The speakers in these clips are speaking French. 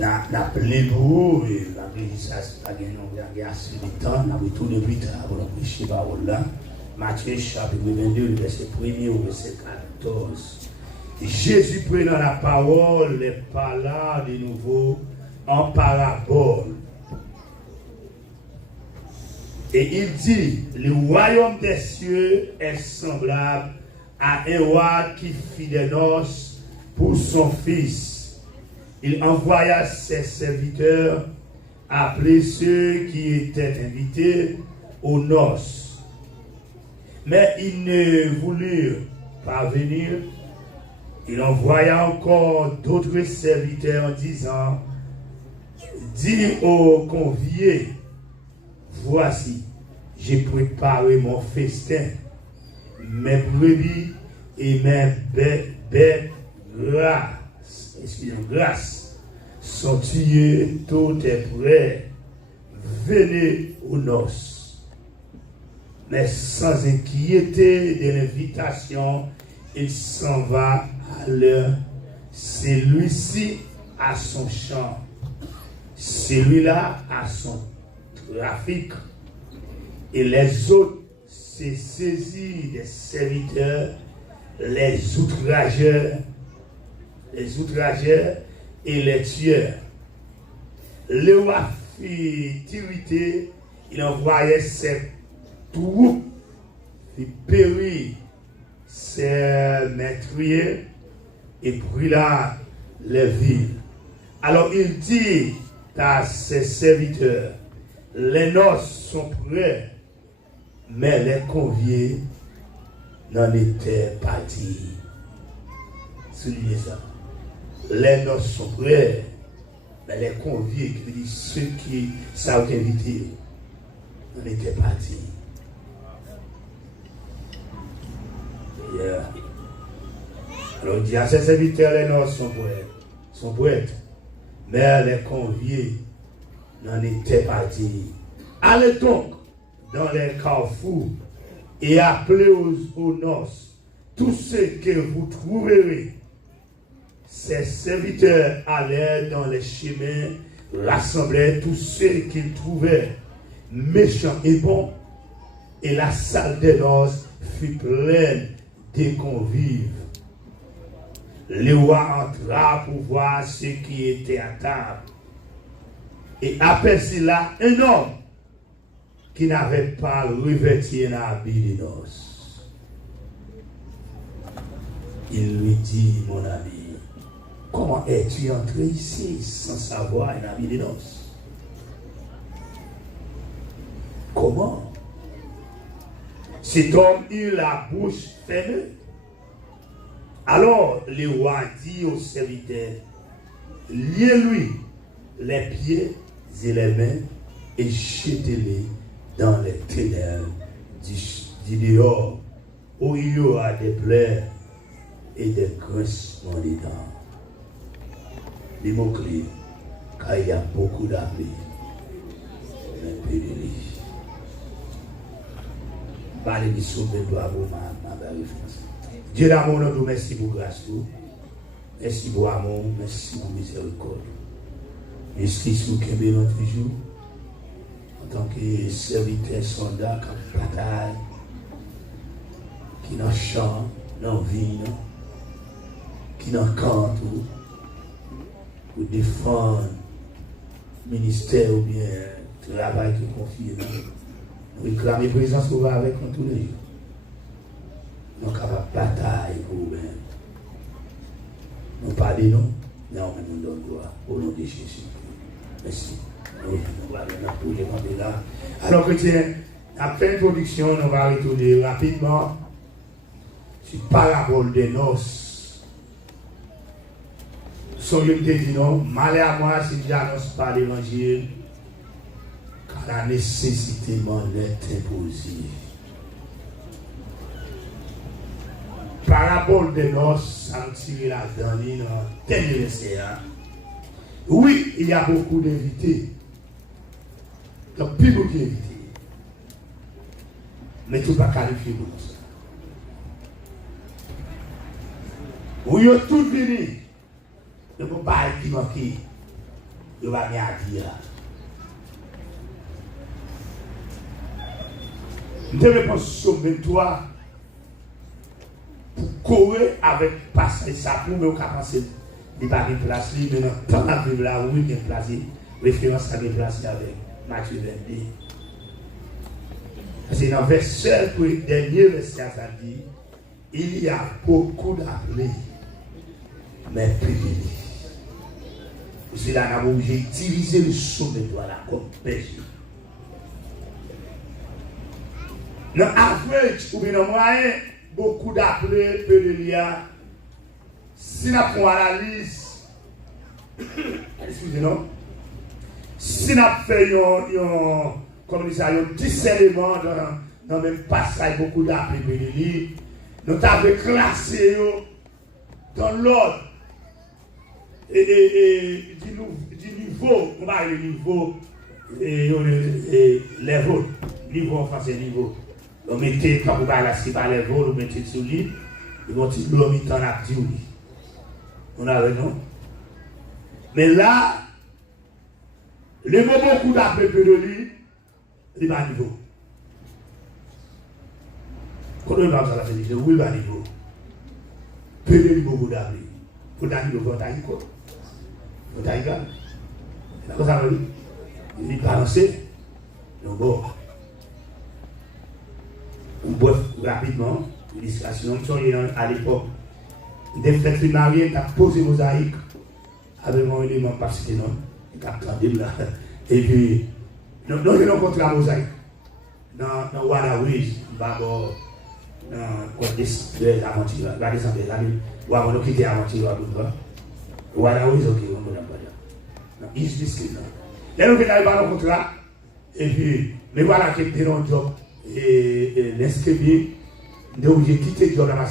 La plaie pour et la bénissance, la guérison du temps, la retourne plus tard pour la prêcher parole là. Matthieu chapitre 22, verset 1er au verset 14. Jésus prenant la parole, les parla de nouveau en parabole. Et il dit, le royaume des cieux est semblable à un roi qui fit des noces pour son fils. Il envoya ses serviteurs appeler ceux qui étaient invités aux noces. Mais ils ne voulurent pas venir. Il envoya encore d'autres serviteurs en disant, dis aux conviés, voici, j'ai préparé mon festin, mes brebis et mes bêtes grasses sont tuées, tout est prêt, venez aux noces. Mais sans inquiéter de l'invitation, il s'en va à l'heure. Celui-ci a son champ, celui-là a son trafic, et les autres se saisissent des serviteurs, les outrageurs et les tueurs. Le roi fit irriter, il envoyait ses troupes, fit périr ses meurtriers et brûla les villes. Alors il dit à ses serviteurs, les noces sont prêtes, mais les conviés n'en étaient pas dignes. Soulignez ça. Les noces sont prêtes, mais les conviés, qui veut dire ceux qui savent inviter, n'en étaient pas dignes. Yeah. Alors il dit à ses serviteurs, les noces sont prêtes, mais les conviés n'en étaient pas dignes. Allez donc dans les carrefours et appelez aux noces tous ceux que vous trouverez. Ses serviteurs allèrent dans les chemins, rassemblaient tous ceux qu'ils trouvaient méchants et bons, et la salle des noces fut pleine de convives. Le roi entra pour voir ceux qui étaient à table, et aperçut là un homme qui n'avait pas revêtu un habit de noces. Il lui dit, mon ami, comment es-tu entré ici sans savoir un habit de noces? Comment? Cet homme eut la bouche fermée. Alors le roi dit au serviteur, liez-lui les pieds et les mains et jetez-les dans les ténèbres du dehors, où il y aura des pleurs et des grincements des dents. Les mots-clés, car il y a beaucoup d'amis, mais peu de riches. Parlez de sauver-toi, ma belle France. Dieu d'amour, nous merci pour grâce, merci pour amour, merci pour miséricorde. Justice nous qui est notre jour, en tant que serviteur, soldat, qui bataille, qui n'en chante, n'en vit, qui n'en cante, pour défendre le ministère ou bien le travail qui est confié. Nous réclamons présence pour voir avec nous tous les jours. Nous sommes capables de bataille pour nous-mêmes. Nous pardonnons, mais on nous donne gloire au nom de Jésus. Merci. Alors, chrétiens, après l'introduction, nous allons retourner rapidement sur la parabole des noces. Son Dieu te dit non, malheur à moi si je n'annonce pas l'évangile, car la nécessité m'en est imposée. Parabole des noces, ça me tire la dernière, dernier essai. Oui, il y a beaucoup d'invités. Donc, plus beaucoup d'invités. Mais tout pas qualifié pour ça. Où ils ont tout venu. Ne peut pas qui manquer. Il va bien dire. Je devais penser sur 23 pour courir avec passer ça pour me passer. Il n'y a pas de place, mais dans la Bible là, oui, il y a une place, référence à une place avec Matthieu 22. C'est dans le verset, le dernier verset, ça dit il y a beaucoup d'appelés, mais peu d'élus. C'est là qu'on a obligé d'utiliser le son de toi là comme péché. Dans l'average, ou bien dans le moyen, beaucoup d'appelés, peu d'élus. Si nous prenons l'analyse, excusez-nous, si nous faisons un discernement dans le même passage, beaucoup d'appelés, nous avons classé dans l'ordre du niveau, on va le niveau, level, niveau en français, niveau. On mettait, quand vous parlez par level, on mettait sur lui, ils vont dire l'homme est en activité. On a raison. Mais là, les mots beaucoup d'appelés de lui, il va à niveau. Quand on va la félicité, oui, il va à niveau. Peu de niveau beaucoup d'appelés. Pour ta niveau, pour ta niveau. Pour ta niveau. C'est comme ça, il est balancé. Donc bon. On boit rapidement. L'illustration, à l'époque. Des fêtes mariées, tu as posé mosaïque avec mon élément parce que non, tu as entendu là. Et puis, nous avons rencontré la mosaïque dans Wanawiz, d'abord, dans des aventures, la descente des années, où on a quitté l'aventure, Wanawiz, ok, on va pas dire. Non, il se discute là. Et nous avons rencontré là, et puis, mais voilà qui était dans le job, et l'inscription, nous avons quitté le job là,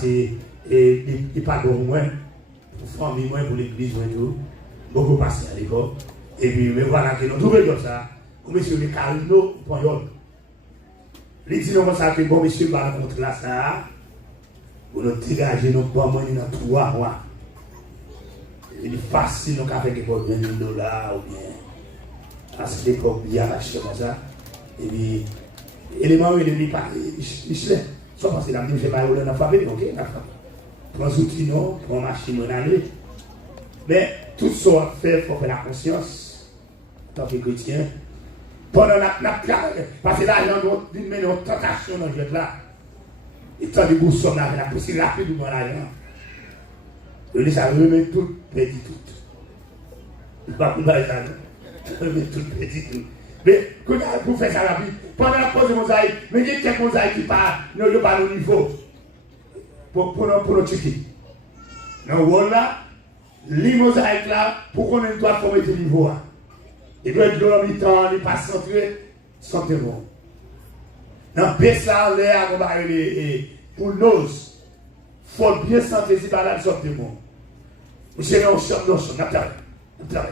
et pas de moins pour famille moins pour l'église moins tout beaucoup passé à l'école et puis me voilà que nous trouvons comme ça pour monsieur le Carino Poyol il dit non ça que bon monsieur va rencontrer là ça pour nous dégager nos pas moins dans 3 mois il est facile nous faire quelque chose $20,000 ou bien à cette époque bien acheter comme ça et puis élément il n'est pas Michelin soit parce que la j'ai pas dans la famille ok d'accord. Prends outil non, prends machine en année. Mais tout ça à faire, il faut faire la conscience en tant que chrétien. Pendant la parce que là, il y a une tentation dans le jeu là. Il y a des boussons là, la poussée rapide dans l'argent. Le dit ça remet tout, petit tout. Il ne va pas ça, remet tout, petit tout. Mais pour faire ça rapide, pendant la pause de mosaïque, mais il y a quelques mosaïques qui ne pas au niveau. Pour nous checker. Dans le là, les mosaïques là, pour qu'on ait une toile pour mettre le niveau. Il doit être de l'homme, il n'est pas centré, santé bon. Dans le baisse là, l'air, pour nous, il faut bien centrer si par là, il santé bon. Monsieur, non, attends.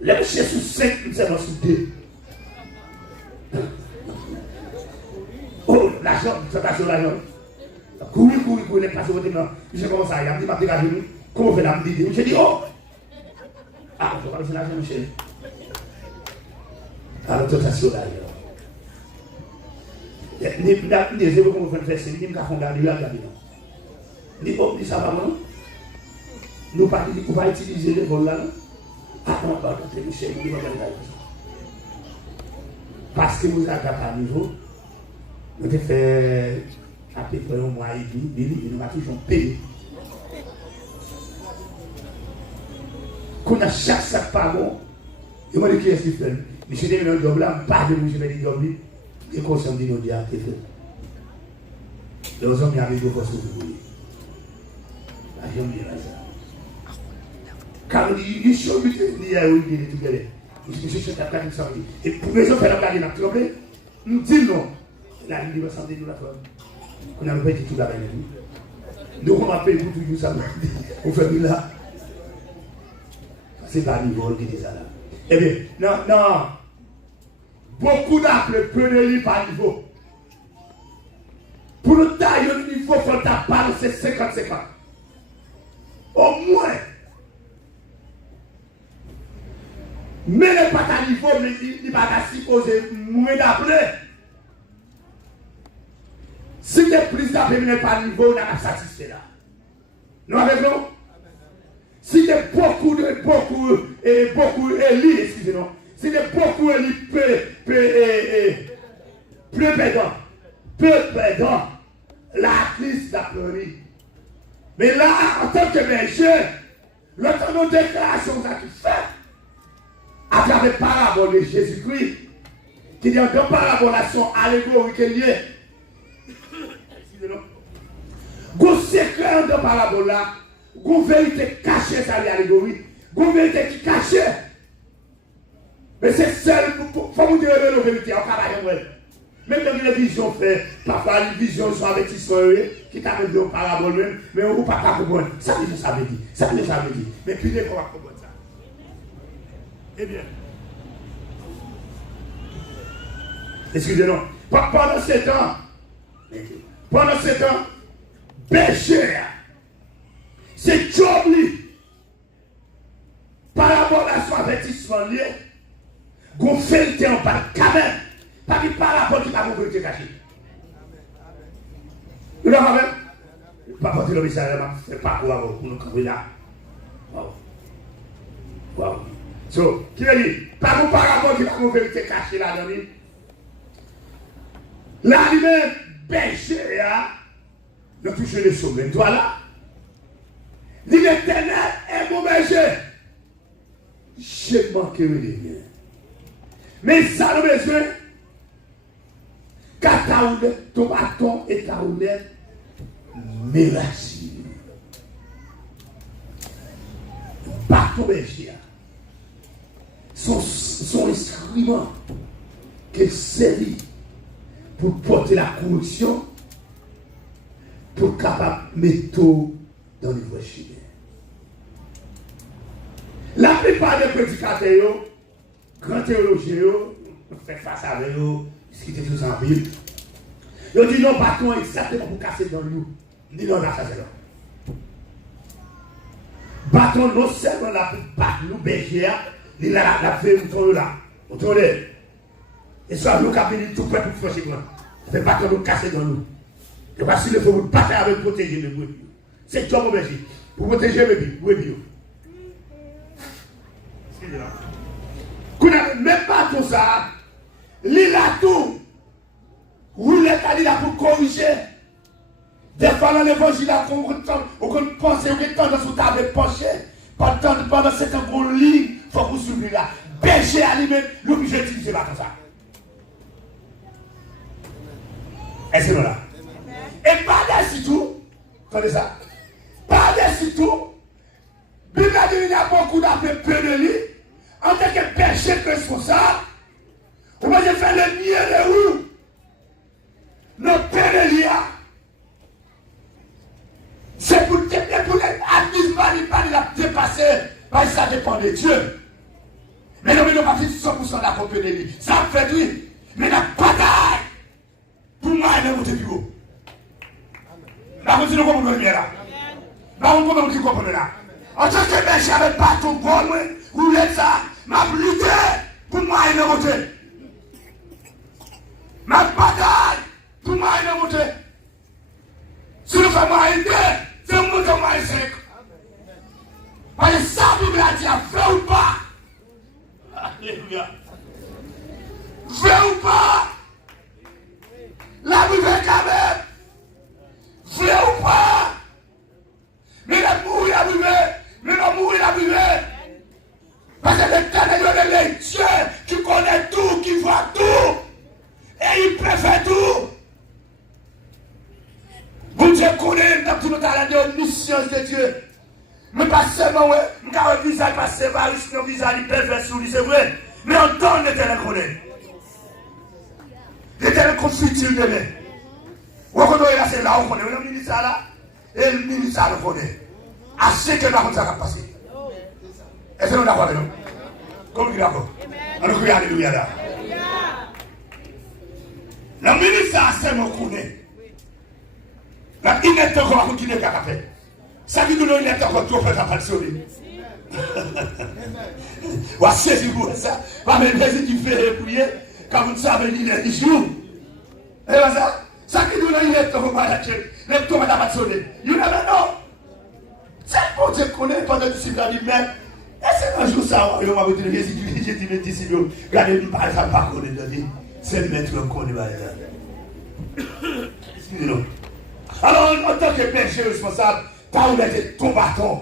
Les monsieur sous 5, c'est sous 2. Oh, l'argent, c'est pas sur l'argent. Courir, les passer au témoin. Je sais comment ça, il a dit, ma dégagé nous. Comment on fait la vidéo? J'ai dit, oh! Ah, je vais pas laisser l'argent, monsieur. Alors, tout ça, c'est là. Les événements qu'on fait faire, c'est les mêmes qui font garder là, garder là. Oh, ça va, non? Nous ne pouvons pas utiliser les vols là. Ah, on va pas regarder, monsieur, nous ne pouvons pas regarder ça. Parce que nous avons pas de niveau, nous avons fait. À peu près un mois et demi, nous avons toujours payé. Quand on a chaque sac par bon, il m'a dit qui est-ce qui fait. Mais je suis dans le job là, pas de nous, je vais dire job là, et qu'on s'en dit nous dire à tes frères. Les hommes, il y a des fois ce que vous voulez. La jambe est là, ça. Car il est chaud, il y a eu des trucs là. Je suis à 400 000. Et pour les autres, faire la garde, il m'a nous dit non. La ligne va s'en dire, nous la femme. On n'a pas dit tout là-bas. Nous, on va payer pour tout ça. On fait là. C'est pas niveau qui dit ça là. Eh bien, non. Beaucoup d'appelés peu de lits par niveau. Pour nous tailler au niveau, il faut pas c'est 50-50. Au moins. Mais le pas à niveau, mais il n'est pas supposé moins d'appeler. Si il y a plus d'appeler, mais pas niveau, on a satisfait là. Nous avec nous? Si il y a beaucoup Élie, excusez-moi. Si il y a beaucoup Élie, peu pédant, la crise d'appelé. Mais là, en tant que berger, le temps de déclaration ça qui fait, à travers la parabole de Jésus-Christ, qui dit en deux parabolations allégoriques liées. Gros secret de parabole là, gros vérité cachée, ça les allégories, gros vérité qui cachée. Mais c'est seul, il faut vous dire la vérité, on travaille. Même dans les visions fait, parfois les visions sont avertissement qui t'amènent de parabole même, mais on ne peut pas comprendre. Ça veut dire, ça veut dire, ça veut dire. Mais puis on va comprendre ça. Eh bien, excusez-moi, pendant 7 ans, berger, c'est job li, parabole à son avertissement lié, qu'on fait le temps par quand même. Pas qu'il parle qui va vous faire cacher. Vous l'avez vu? Pas porter le message, c'est pas pour nous camper là. Wow. So, qui veut dire? Pas vous parler qui va vous faire cacher là, dans lui. Là, lui-même, berger, nous touchons les sommets. Toi là, dit l'Éternel est mon berger. J'ai manqué de rien. Mais ça, le besoin. Kataoune, ton bâton et taounette, mélachie. Bâton berger. Son instrument qui servi pour porter la corruption, pour capable de mettre tout dans les voies chimiques. La plupart des prédicateurs, grands théologiens, fait face à eux, discuter tous en ville. Ils ont dit non, bâton exactement pour casser dans nous. Ni non, là, ça c'est là. Bâton non seulement là pour battre nous, berger, il a la fait nous là. Vous entendez? Et soit nous qui avons tout prêt pour franchir là. C'est bâton nous casser dans nous. Et voici le faut vous battre avec protéger les brebis. C'est job au berger. Pour protéger les brebis. Même pas tout ça. Il a tout. Oui, il est là pour corriger. Des fois, dans l'évangile, on pense qu'on est dans sous table penché. Pendant ce temps qu'on lit, il faut que vous suiviez là. Berger à lui-même, l'obligé d'utiliser là comme ça. Est-ce que nous là? Et pas de tout. Attendez ça. Pas de tout. Bible a dit qu'il y a beaucoup d'appels peu de lui. En tant que berger responsable, on va faire le mieux de où? Notre père Elia. C'est pour l'administration, il a dépassé. Parce que ça dépend de Dieu. Mais nous n'avons pas fait 100% d'accord de lui. Ça fait oui. Mais la bataille pour moi, elle est montée plus haut. La continue comme on veut là. Là, on peut nous comprendre là. En tant que berger avec pas ton bon, vous êtes ça, m'a lutté pour moi, elle est montée. Ma bataille pour moi, elle est montée. Si nous faisons une idée, c'est un montant moins sec. Parce que ça, vous me l'a dit, vrai ou pas? Alléluia. Vrai ou pas? La Bible quand même. Vrai ou pas? Mais la mourir la Bible. Mais la mourir la Bible. Parce que l'Éternel est le Dieu qui connaît tout, qui voit tout. Et il préfère tout. Vous Dieu connaît dans tout le temps la omniscience de Dieu. Mais pas seulement, je n'ai un visage pas séparé, un visage pervers sur lui, c'est vrai. Mais en temps, l'Éternel connaît. L'Éternel confie-t-il de lui. Vous connaissez là, c'est là, on connaît. Le ministère là, et le ministère le connaît. À ce que la ça va passer. Est-ce que nous d'accord avec nous? Comme il est d'accord. On nous crie alléluia là. Le ministère, c'est mon connaît. La inette encore à continuer qu'à faire. Ça qui nous donne une encore trop fait à pas de sauver. On va saisir pour ça. Va même si tu fais prier, comme vous savez, il est 10 jours. Et ça, ça qui nous donne une lettre pour pas la tuer. Les tombes à pas de sauver. You never know. C'est pour Dieu qu'on est pendant le disciple à lui-même. Et c'est un jour ça, on va vous dire, j'ai dit les disciples, regardez, nous ne parlons pas connaître. C'est le maître qu'on connaît. Alors, en tant que péché responsable, tu as oublié ton bâton.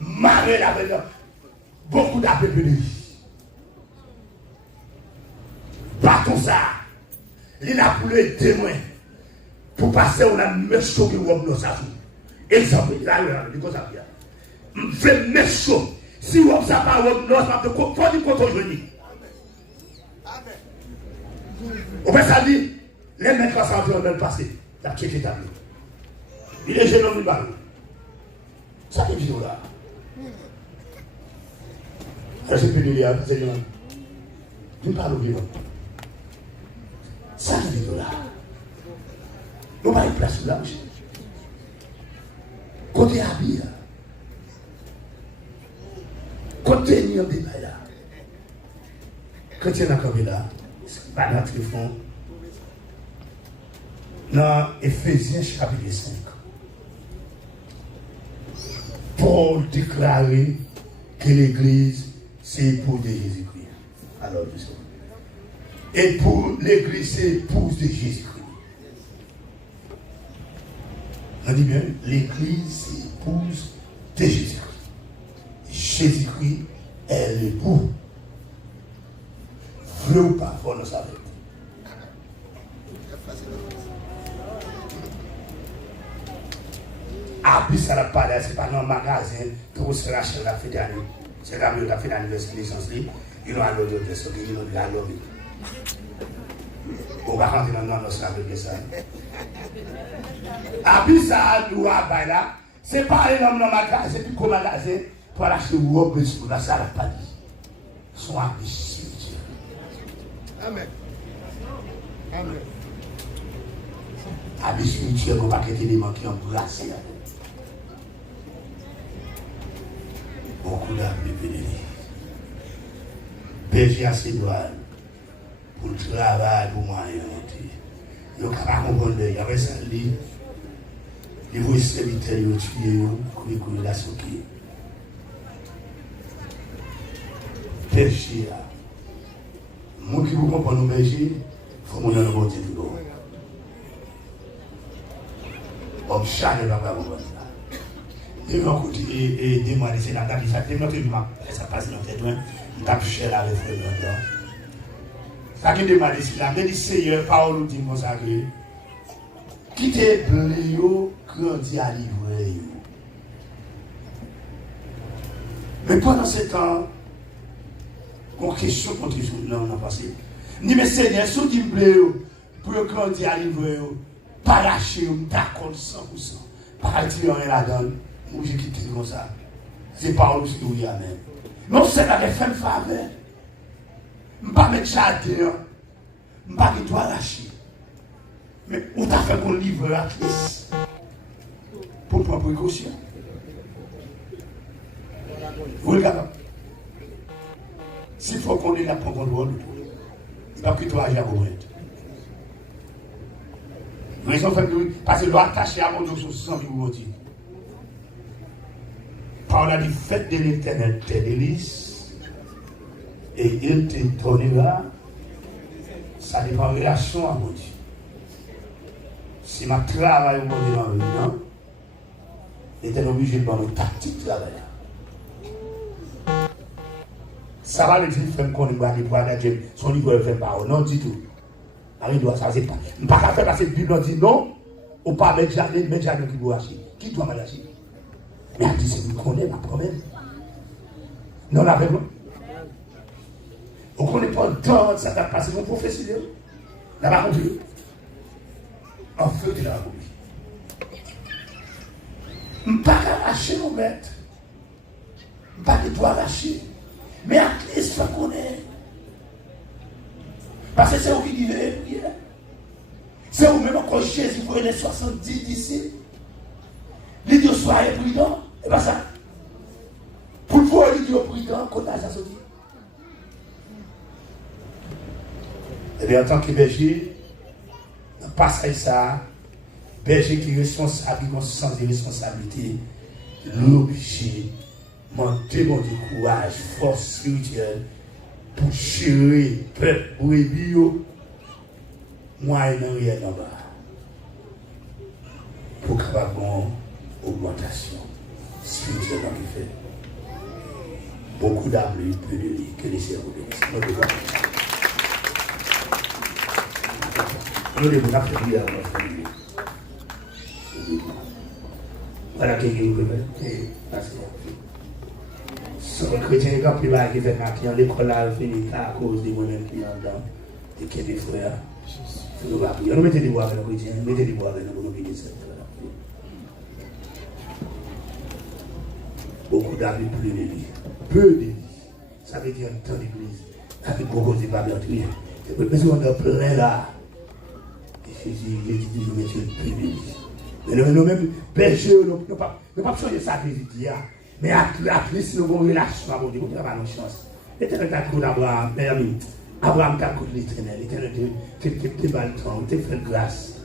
Marrer avec beaucoup d'appels. Bâton ça. Il a pour les témoins. Pour passer, on a méchant qui va nous ça. Exemple, il a eu comme ça. Fait méchant. Si on ne sait pas, on ne va pas contre aujourd'hui. On peut ça dire, les mecs qui sont en train de passer, la petite établie. Il est jeune homme, il va. Ça qui est là. Je sais plus de lire, c'est le même. Tu ne parles pas. Ça qui est là. Nous n'avons pas de place là. Côté habillé. Côté ni en débat là. Quand tu es dans le là, c'est pas notre fond. Dans Éphésiens chapitre 5. Paul déclarait que l'Église, c'est épouse de Jésus-Christ. Alors, et pour l'Église, c'est épouse de Jésus-Christ. On dit bien, l'Église, c'est épouse de Jésus-Christ. Jésus-Christ est l'époux. Vrai ou pas, il faut nous savoir. Ah, puis ça n'a pas l'air, c'est pas dans un magasin pour se racheter la fête d'année. C'est comme il a fait l'anniversaire de licence, ils ont un autre de ce qu'ils ont bien lobby. On va rentrer dans notre salle de ça. Ah, puis ça, nous, là, c'est pas aller dans un magasin, c'est plus qu'au magasin pour acheter une robe pour la salle de Paris. Sont ambitieux. Amen. Amen. Habit spirituel, on va pas d'éléments qui ont brassé. Beaucoup d'habits bénis. Berger à ses doigts pour le travail, pour moi. Il n'y a pas comprendre. Il y avait ça, il vous serviteurs, il tué, il la soqué. Berger, moi qui vous comprends, nous berger, il faut que nous nous monter de l'eau. Comme chat ne va pas comprendre ça. Et dis-moi, c'est la date, ça passe dans tes doigts, on t'a touché la réflexion. Ça qui demande ici, la médecine, Seigneur, parole nous dit, mon sacré, quittez Bléo, grandit à livrer. Mais pendant ce temps, on question contre nous, on a passé. Ni mais Seigneur, si on dit Bléo, pour grandir à livrer, pas lâcher, on d'accord 100%. Pas tirer rien là-dedans. Moi, j'ai quitté comme ça. C'est pas où je suis, amen. Non, c'est la faire une faveur. Je ne vais pas mettre ça à terre. Je ne vais pas qu'il doit lâcher. Mais on t'a fait qu'on livre la crise. Pour prendre précaution. Vous regardez. S'il faut qu'on ait la prendre contrôle, il ne va pas qu'il doit agir à vous. Raison fait que parce que doit attacher à mon Dieu sur 100 000 motifs. Paul a dit, faites de l'Éternel tes délices et il te donnera. Ça dépend de relation à mon Dieu. Si ma travail au monde dans le temps, il est obligé de prendre une tactique travail. Ça va le dire, faire qu'on est Dieu, son niveau ne fait pas, non du tout. Il doit ça, c'est pas. Je ne peux pas faire parce que la Bible dit non, ou pas mettre jamais qui doit acheter. Qui doit me lâcher? Mais elle dit, c'est vous connaissez ma promesse. Non, la vraie. On ne connaît pas le temps, ça va passer mon professionnel. Là-bas, on dit, en feu de la roue. Je ne peux pas lâcher mon maître. Je ne peux pas qu'il doit lâcher. Mais à Christ, il faut qu'on ait. Parce que c'est vous qui vivez. C'est vous même quand Jésus voyait les 70 disciples. Il soyez prudents. C'est pas ça. Pour le voir, il dit prudent, qu'on a ça sorti. Et bien, en tant que berger, dans le passage ça, berger qui est responsable, qui a un sens de responsabilité, l'obligé, monter mon courage, force spirituelle, pour gérer le peuple, brebis, moi et non rien en bas. Pour capable une augmentation spirituelle dans le fait. Beaucoup d'âmes, peu de lit, que les cerveaux bénissent. Nous devons affaiblir à notre famille. Voilà qui est parce que les chrétiens qui fait partie en l'école là, fini à cause des moi-même qui sont dedans, et qui est des frères. Nous mettons des bois avec les chrétiens, nous mettons des bois avec nos bénisseurs. Beaucoup d'âmes plus de vie. Peu de vie. Ça veut dire un temps d'église. Avec beaucoup de pas bien. Mais on est plein là. Jésus, j'ai dit, nous mettons peu de vie. Mais nous-mêmes, bergers, nous ne pouvons pas changer ça de vie. Mais à plus, nous avons une relation avec Dieu. Nous n'avons pas de chance. L'éternel t'a couru d'Abraham, mes amis. Abraham t'a couru l'éternel. L'éternel te bat le temps, te fait grâce.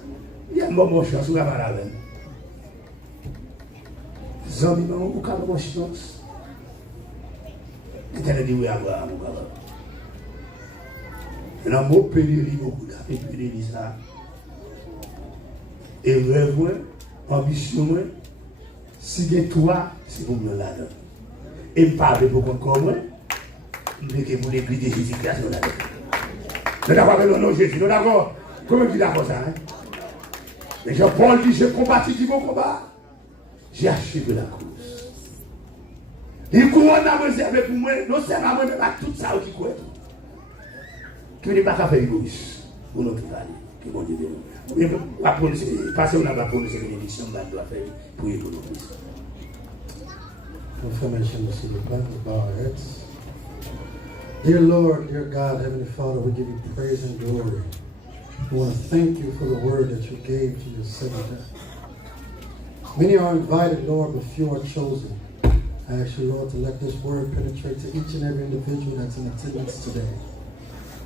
Il y a une bonne chance, vous avez la veine. Les hommes, ils n'ont aucune bonne chance. L'éternel dit oui à Abraham. Maintenant, moi, je peux lire beaucoup d'affaires, je peux lire ça. Et rêve, ambition, si bien toi, c'est pour me là-dedans. Et me parler pour encore moi, je veux que vous l'église de Jésus-Christ là-dedans. Nous d'accord avec le nom de Jésus, nous d'accord? Comment tu dis d'accord ça? Et Jean-Paul dit, j'ai combattu du bon combat. J'ai achevé la course. Il couronne à réserver pour moi, non seulement moi, mais à tout ça qui court. Tu n'es pas qu'à faire égoïste pour notre travail. Que bon Dieu bénisse. Passez on a la police et bénédiction, on doit faire pour y pour nous. Confirmation, Monsieur le Père, bow our heads. Dear Lord, dear God, Heavenly Father, we give you praise and glory. We want to thank you for the word that you gave to your servant. Many are invited, Lord, but few are chosen. I ask you, Lord, to let this word penetrate to each and every individual that's in attendance today.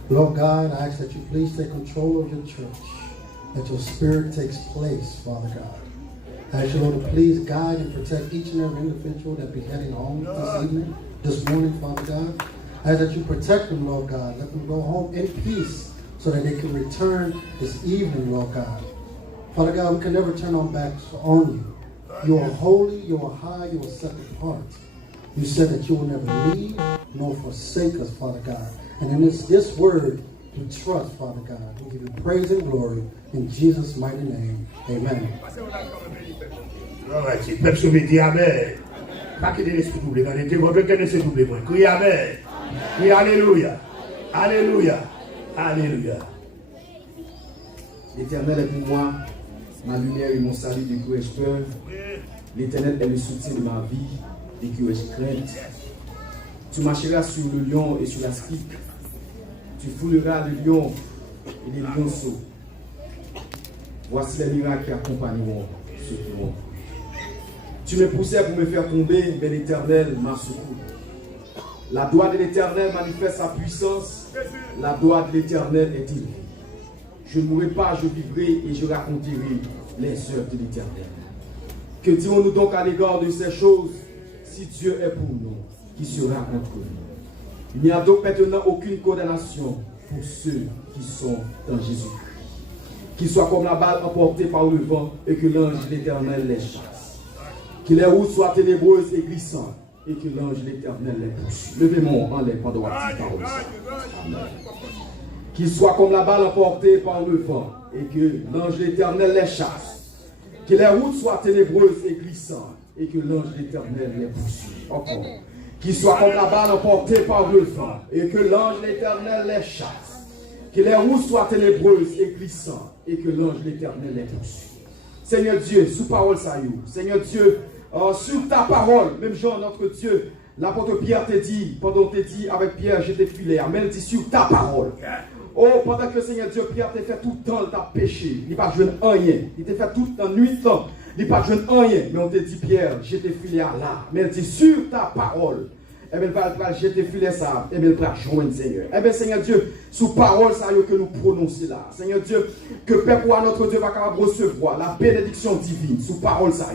Lord God, I ask that you please take control of your church, that your spirit takes place, Father God. I ask you, Lord, to please guide and protect each and every individual that be heading home this evening, this morning, Father God. I ask that you protect them, Lord God. Let them go home in peace so that they can return this evening, Lord God. Father God, we can never turn our backs on you. You are holy, you are high, you are set apart. You said that you will never leave nor forsake us, Father God. And in this word, we trust, Father God. We give you praise and glory in Jesus' mighty name. Amen. Peuple sauvé, dis Amen. Pas qu'il ait l'esprit doublé. Quand il était votre cœur, c'est doublé. Crie Amen. Crie Alléluia. Alléluia. Alléluia. L'Éternel est pour moi ma lumière et mon salut, de qui ai-je peur. L'Éternel est le soutien de ma vie, de qui ai-je crainte. Tu marcheras sur le lion et sur la scripe. Tu fouleras le lion et les lionceaux. Voici les miracles qui accompagneront ceux qui vont. Tu me poussais pour me faire tomber, mais l'Éternel m'a secouru. La droite de l'Éternel manifeste sa puissance. La droite de l'Éternel est élevée. Je ne mourrai pas, je vivrai et je raconterai les œuvres de l'Éternel. Que dirons-nous donc à l'égard de ces choses? Si Dieu est pour nous, qui sera contre nous? Il n'y a donc maintenant aucune condamnation pour ceux qui sont dans Jésus-Christ. Qu'ils soient comme la balle emportée par le vent et que l'ange de l'Éternel les chasse. Que les routes soient ténébreuses et glissantes et que l'ange de l'Éternel les pousse. Levez-moi en l'air pendant la petite parole. Amen. Qu'ils soient comme la balle emportée par le vent et que l'ange de l'Éternel les chasse. Que les routes soient ténébreuses et glissantes et que l'ange de l'Éternel les poursuive. Encore. Qu'ils soient comme la balle emportée par le vent et que l'ange de l'Éternel les chasse. Que les routes soient ténébreuses et glissantes et que l'ange de l'Éternel les poursuive. Seigneur Dieu, sous parole ça y est. Seigneur Dieu, sur ta parole, même Jean, notre Dieu, l'apôtre Pierre t'a dit, pendant que tu dit avec Pierre, j'étais filaire, mais elle dit sur ta parole. Oh, pendant que le Seigneur Dieu, Pierre t'a fait tout le temps, t'a péché. Il n'a pas joué rien. Il t'a fait tout en nuit temps. Il n'y a pas de rien, mais on te dit, Pierre, je t'ai filé à là. Mais elle dit, sur ta parole. Eh bien, elle va jeter filet ça, eh bien, elle va joindre Seigneur. Eh bien, Seigneur Dieu, sous parole ça que nous prononçons là. Seigneur Dieu, que Père pour notre Dieu va capable recevoir la bénédiction divine sous parole ça.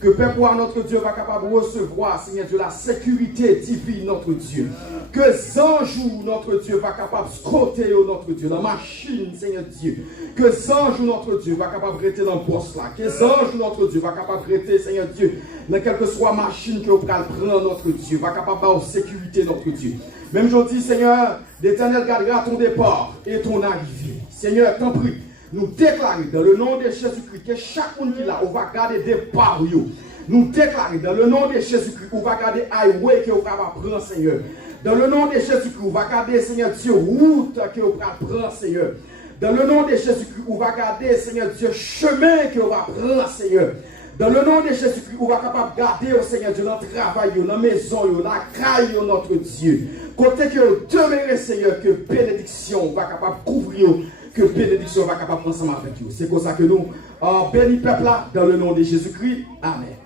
Que Père pour notre Dieu va capable recevoir, Seigneur Dieu, la sécurité divine, notre Dieu. Que Zanjou, notre Dieu, va capable scotter, notre Dieu, la machine, Seigneur Dieu. Que Zanjou, notre Dieu, va capable rester dans le poste là. Que Zanjou, notre Dieu, va capable rester, Seigneur Dieu, dans quelle que soit machine que vous prenez, notre Dieu, va capable avoir sécurité, notre Dieu. Même je dis, Seigneur, l'Éternel gardera ton départ et ton arrivée. Seigneur, t'en prie. Nous déclarons dans le nom de Jésus-Christ que chaque monde qui est là, on va garder des parts. Nous déclarons dans le nom de Jésus-Christ, on va garder highway que on va prendre, Seigneur. Dans le nom de Jésus-Christ, on va garder, Seigneur Dieu, route que on va prendre, Seigneur. Dans le nom de Jésus-Christ, on va garder, Seigneur Dieu, chemin que on va prendre, Seigneur. Dans le nom de Jésus-Christ, on va capable garder, au Seigneur Dieu, notre travail, notre maison, la caille, notre Dieu. Côté que vous demeurez, Seigneur, que bénédiction va capable couvrir, que bénédiction va capable ensemble avec vous. C'est comme ça que nous bénissons le peuple là, dans le nom de Jésus-Christ. Amen.